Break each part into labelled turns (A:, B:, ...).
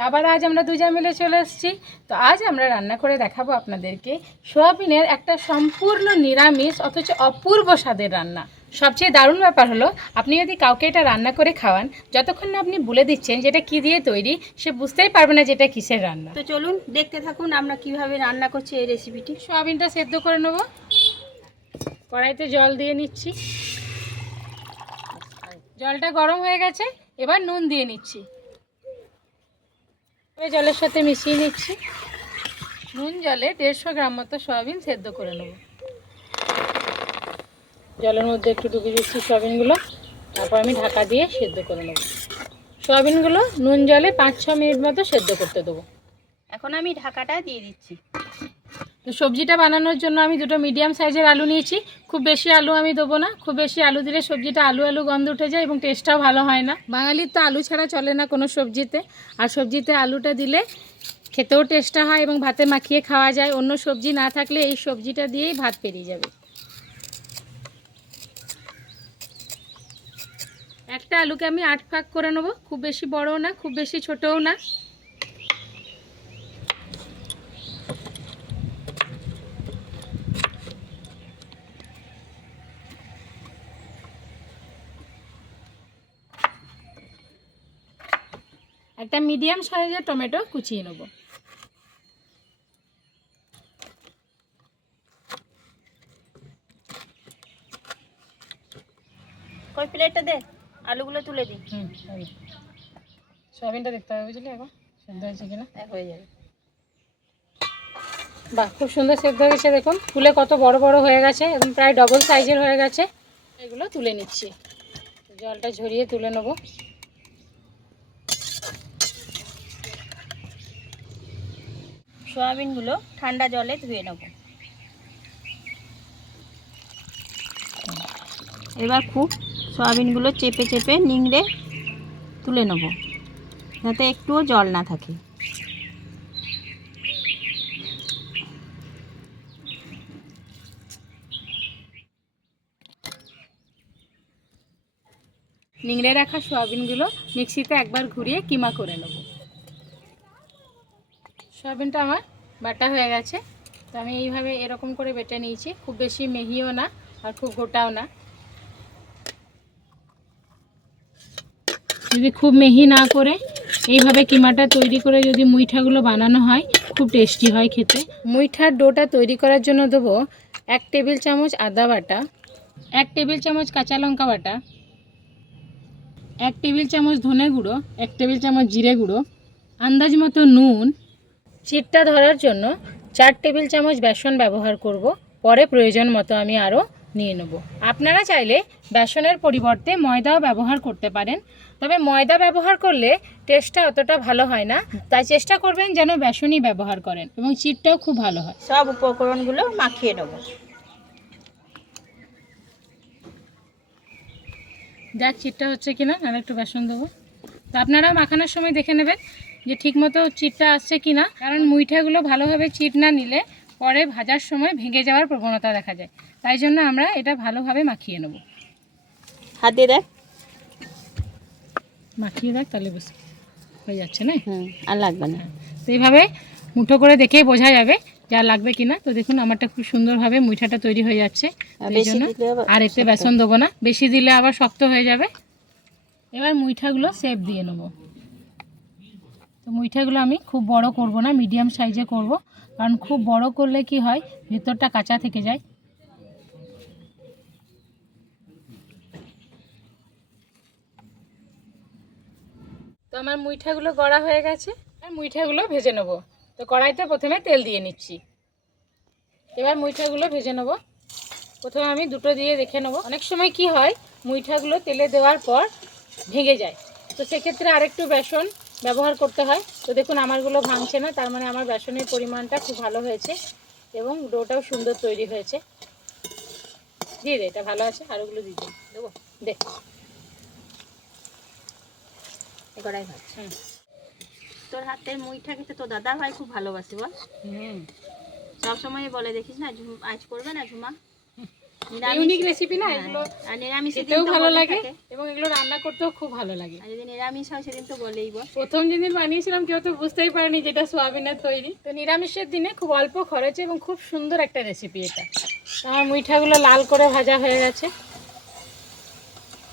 A: তা আবার আজ আমরা দুজন মিলে চলে এসেছি। তো আজ আমরা রান্না করে দেখাবো আপনাদেরকে সোয়াবিনের একটা সম্পূর্ণ নিরামিষ অথচ অপূর্ব স্বাদের রান্না। সবচেয়ে দারুণ ব্যাপার হলো আপনি যদি কাউকে এটা রান্না করে খাওয়ান যতক্ষণ না আপনি বলে দিচ্ছেন যেটা কী দিয়ে তৈরি সে বুঝতেই পারবে না যেটা কিসের রান্না।
B: তো চলুন দেখতে থাকুন আমরা কীভাবে রান্না করছি এই রেসিপিটি
A: সোয়াবিনটা সেদ্ধ করে নেব। কড়াইতে জল দিয়ে নিচ্ছি। জলটা গরম হয়ে গেছে এবার নুন দিয়ে নিচ্ছি। জলের সাথে মিশিয়ে নিচ্ছি। নুন, জলে দেড়শো গ্রাম মতো সয়াবিন সেদ্ধ করে নেব। জলের মধ্যে একটু ডুবিয়ে দিচ্ছি সয়াবিনগুলো। তারপর আমি ঢাকা দিয়ে সেদ্ধ করে নেব। সয়াবিনগুলো নুন, জলে পাঁচ ছ মিনিট মতো সেদ্ধ করতে দেবো।
B: এখন আমি ঢাকাটা দিয়ে দিচ্ছি।
A: তো সবজিটা বানানোর জন্য আমি দুটো মিডিয়াম সাইজের আলু নিয়েছি। খুব বেশি আলু আমি দেবো না, খুব বেশি আলু দিলে সবজিটা আলু আলু গন্ধ উঠে যায় এবং টেস্টটাও ভালো হয় না। বাঙালির তো আলু ছাড়া চলে না কোনো সবজিতে। আর সবজিতে আলুটা দিলে খেতেও টেস্টটা হয় এবং ভাতে মাখিয়ে খাওয়া যায়। অন্য সবজি না থাকলে এই সবজিটা দিয়েই ভাত পেরিয়ে যাবে। একটা আলুকে আমি আট ভাগ করে নেব। খুব বেশি বড়ও না, খুব বেশি ছোটও না। একটা মিডিয়াম সাইজের টমেটো কুচিয়ে নেব।
B: কই প্লেটটা দে আলুগুলো তুলে দিই
A: হুম সয়াবিনটা দেখতে হবে বুঝলি এখন সেদ্ধ হয়েছে কিনা?
B: হয়ে যাবে।
A: বাহ খুব সুন্দর সেদ্ধ হয়ে গেছে দেখুন ফুলে কত বড় বড় হয়ে গেছে এবং প্রায় ডবল সাইজের হয়ে গেছে। এগুলো তুলে নিচ্ছি। জলটা ঝরিয়ে তুলে নেব।
B: সয়াবিনগুলো ঠান্ডা জলে ধুয়ে নেব। এবার খুব সয়াবিনগুলো চেপে চেপে নিংড়ে তুলে নেব, যাতে একটুও জল না থাকে।
A: নিংড়ে রাখা সয়াবিনগুলো মিক্সিতে একবার ঘুরিয়ে কিমা করে নেব। সয়াবিনটা আমার বাটা হয়ে গেছে। তো আমি এইভাবে এরকম করে বেটে নিয়েছি। খুব বেশি মেহিও না আর খুব গোটাও না। যদি খুব মিহি না করে এইভাবে কিমাটা তৈরি করে যদি মুইঠাগুলো বানানো হয় খুব টেস্টি হয় খেতে। মুইঠার ডোটা তৈরি করার জন্য দেবো এক টেবিল চামচ আদা বাটা এক টেবিল চামচ কাঁচা লঙ্কা বাটা এক টেবিল চামচ ধনে গুঁড়ো এক টেবিল চামচ জিরে গুঁড়ো আন্দাজ মতো নুন চিটটা ধরার জন্য চার টেবিল চামচ বেসন ব্যবহার করব। পরে প্রয়োজন মতো আমি আরও নিয়ে নেব। আপনারা চাইলে বেসনের পরিবর্তে ময়দাও ব্যবহার করতে পারেন। তবে ময়দা ব্যবহার করলে টেস্টটা অতটা ভালো হয় না। তাই চেষ্টা করবেন যেন বেসনই ব্যবহার করেন এবং চিটটাও খুব ভালো হয়।
B: সব উপকরণগুলো মাখিয়ে নেব।
A: দেখ চিটটা হচ্ছে কিনা? আর একটু বেসন দেবো। তো আপনারা মাখানোর সময় দেখে নেবেন। যে ঠিকমতো চিটটা আসছে কি না কারণ মুইঠাগুলো ভালোভাবে চিট না নিলে পরে ভাজার সময় ভেঙে যাওয়ার প্রবণতা দেখা যায়। তাই জন্য আমরা এটা ভালোভাবে মাখিয়ে নেব।
B: হাত দিয়ে দেখ।
A: মাখিয়ে দেখ তাহলে বেশ হয়ে যাচ্ছে না?
B: আর লাগবে না।
A: তো এইভাবে মুঠো করে দেখেই বোঝা যাবে যা লাগবে কিনা। তো দেখুন আমারটা খুব সুন্দরভাবে মুইঠাটা তৈরি হয়ে যাচ্ছে। এই জন্য আর এতে বেসন দেবো না। বেশি দিলে আবার শক্ত হয়ে যাবে। এবার মুইঠাগুলো সেপ দিয়ে নেব। মুইঠাগুলো আমি খুব বড় করব না মিডিয়াম সাইজে করব। কারণ খুব বড় করলে কি হয়, ভেতরটা কাঁচা থেকে যায়। তো আমার মুইঠাগুলো গড়া হয়ে গেছে, আর মুইঠাগুলো ভেজে নেব। তো কড়াইতে প্রথমে তেল দিয়ে নিচ্ছি। এবার মুইঠাগুলো ভেজে নেব। প্রথমে আমি দুটো দিয়ে দেখে নেব। অনেক সময় কি হয় মুইঠাগুলো তেলে দেওয়ার পর ভেঙে যায়। তো সেক্ষেত্রে আরেকটু বেসন ব্যবহার করতে হয়। তো দেখুন আমারগুলো ভাঙছে না তার মানে আমার বেসনের পরিমাণটা খুব ভালো হয়েছে এবং ডোটাও সুন্দর তৈরি হয়েছে। দিয়ে দে এটা ভালো আছে আরোগুলো দিয়ে দিন দেবো? দে।
B: এগোড়াই ভাজ
A: হুম।
B: তোর হাতের মুইটা খেতে তো দাদা ভাই খুব ভালোবাসে বল।
A: হুম।
B: সবসময় বলে দেখিস না আজ করবে না ঝুমা?
A: ইউনিক রেসিপি না
B: হ্যাঁ,
A: এগুলো
B: নিরামিষ
A: খেতেও ভালো লাগে এবং এগুলো রান্না করতেও খুব ভালো লাগে।
B: আর যদি নিরামিষ হয় সেদিন তো বলেই বল।
A: প্রথম যেদিন বানিয়েছিলাম কেউ তো বুঝতেই পারেনি যেটা সোয়াবিনের তৈরি। তো নিরামিষের দিনে খুব অল্প খরচে এবং খুব সুন্দর একটা রেসিপি এটা। আমার মুইঠাগুলো লাল করে ভাজা হয়ে গেছে।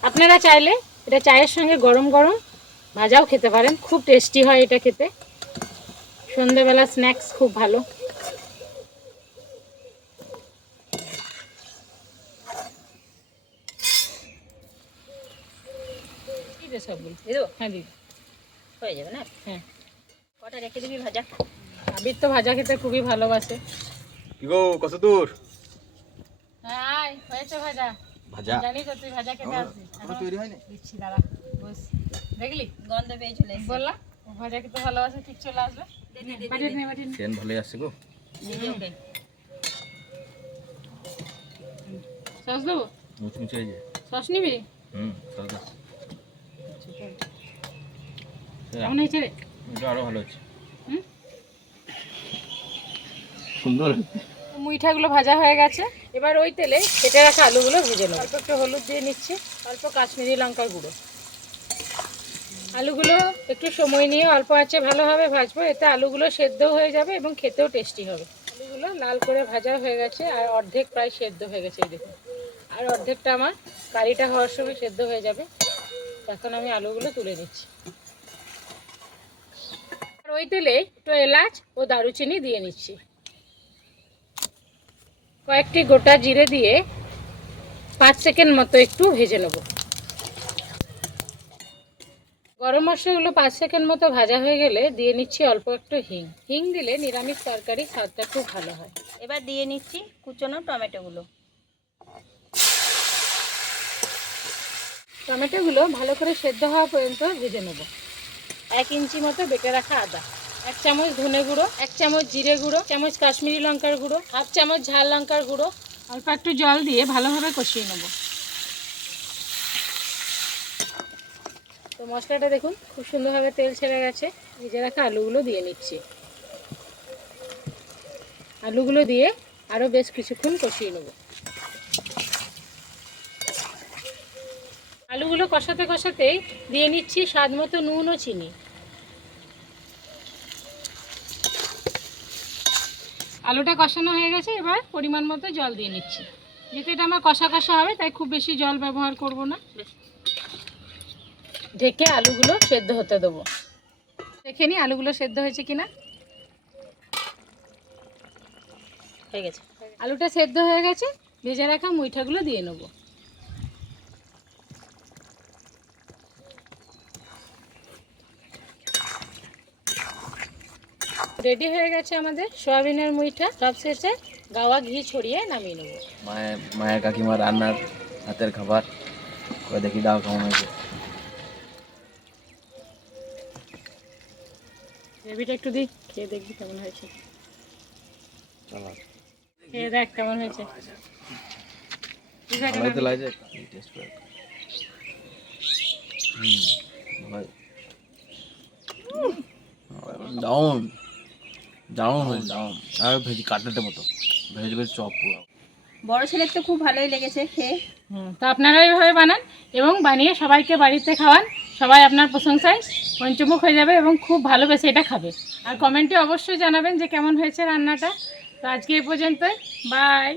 A: আপনারা চাইলে এটা চায়ের সঙ্গে গরম গরম ভাজাও খেতে পারেন। খুব টেস্টি হয় এটা খেতে। সন্ধেবেলা স্ন্যাক্স খুব ভালো। সবগুলো
B: দিয়ে দেবো?
A: হ্যাঁ দিদি।
B: হয়ে যাবে না?
A: হ্যাঁ।
B: কটা রেখে দিবি ভাজা?
A: আবির তো ভাজা খেতে খুবই ভালোবাসে।
C: কি গো কত দূর
A: হ্যাঁ হয়েছে ভাজা।
C: ভাজা?
A: জানি তো তুই ভাজা খেতে
C: এখনও তৈরি হয়নি?
A: দিচ্ছি দাঁড়া বস। দেখলি?
B: গন্ধ পেয়ে চলে এসেছে।
A: বললাম ভাজা খেতে ভালোবাসে ঠিক চলে আসবে। নে
C: সেন ভালোই আসছে গো।
B: দিদি ওকে।
A: সস দেবো?
C: মুচমুচে
A: সস নিবি?
C: হুম সস।
A: কেমন হয়েছে রে?
C: আরও ভালো হচ্ছে। সুন্দর।
A: মুইঠাগুলো ভাজা হয়ে গেছে। এবার ওই তেলে কেটে রাখা আলুগুলো ভেজে নেব। অল্প একটু হলুদ দিয়ে নিচ্ছি অল্প কাশ্মীরি লঙ্কার গুঁড়ো। আলুগুলো একটু সময় নিয়ে অল্প আঁচে ভালোভাবে ভাজবো এতে আলুগুলো সেদ্ধ হয়ে যাবে এবং খেতেও টেস্টি হবে। আলুগুলো লাল করে ভাজা হয়ে গেছে আর অর্ধেক প্রায় সেদ্ধ হয়ে গেছে এই দেখুন। আর অর্ধেকটা আমার কারিটা হওয়ার সময় সেদ্ধ হয়ে যাবে। এখন আমি আলুগুলো তুলে নিচ্ছি। ওই তেলে একটু এলাচ ও দারুচিনি দিয়ে নিচ্ছি। কয়েকটি গোটা জিরে দিয়ে পাঁচ সেকেন্ড মতো একটু ভেজে নেব। গরম মশলাগুলো পাঁচ সেকেন্ড মতো ভাজা হয়ে গেলে দিয়ে নিচ্ছি অল্প একটু হিং। হিং দিলে নিরামিষ তরকারি স্বাদটা খুব ভালো হয়।
B: এবার দিয়ে নিচ্ছি কুচনো টমেটোগুলো।
A: টমেটোগুলো ভালো করে সেদ্ধ হওয়া পর্যন্ত ভেজে নেব। এক ইঞ্চি মতো বেটে রাখা আদা। এক চামচ ধনে গুঁড়ো, এক চামচ জিরে গুঁড়ো চামচ কাশ্মীরি লঙ্কার গুঁড়ো, হাফ চামচ ঝাল লঙ্কার গুঁড়ো, অল্প একটু জল দিয়ে ভালোভাবে কষিয়ে নেব। তো মশলাটা দেখুন, খুব সুন্দরভাবে তেল ছেড়ে গেছে। ভেজে রাখা আলুগুলো দিয়ে নিচ্ছি। আলুগুলো দিয়ে আরও বেশ কিছুক্ষণ কষিয়ে নেব। আলুগুলো কষাতে কষাতেই দিয়ে নিচ্ছি স্বাদ মতো নুন ও চিনি। আলুটা কষানো হয়ে গেছে এবার পরিমাণ মতো জল দিয়ে নিচ্ছি। যেহেতু এটা আমার কষা কষা হবে তাই খুব বেশি জল ব্যবহার করব না। ঢেকে আলুগুলো সেদ্ধ হতে দেবো। দেখে নি আলুগুলো সেদ্ধ হয়েছে কিনা।
B: হয়ে গেছে।
A: আলুটা সেদ্ধ হয়ে গেছে ভেজে রাখা মুইঠাগুলো দিয়ে নেব। রেডি হয়ে গেছে আমাদের সয়াবিনের মুইঠা। সবশেষে গাওয়া ঘি ছড়িয়ে নামিয়ে নেব।
C: মায়ের মায়ের কাকিমা রান্নার হাতের খাবার। ওই দেখি দাও কেমন হয়েছে।
A: গ্রেভিটা একটু দিই খেয়ে দেখবি কেমন হয়েছে।
C: চলো।
A: খেয়ে দেখ কেমন হয়েছে।
C: ভালোই তো লাগছে টেস্ট করে হুম ভালোই দারুণ। দারুণ হয়েছে দারুণ। আর ভেজি কাটলেটের মতো। ভেজিটেবল চপ পুরো।
B: বড় ছেলের তো খুব ভালোই লেগেছে খেয়ে।
A: হুম, তো আপনারা এইভাবে বানান এবং বানিয়ে সবাইকে বাড়িতে খাওয়ান। সবাই আপনার প্রশংসায় পঞ্চমুখ হয়ে যাবে এবং খুব ভালোবেসে এটা খাবে। আর কমেন্টে অবশ্যই জানাবেন যে কেমন হয়েছে রান্নাটা। তো আজকে এই পর্যন্তই। বাই।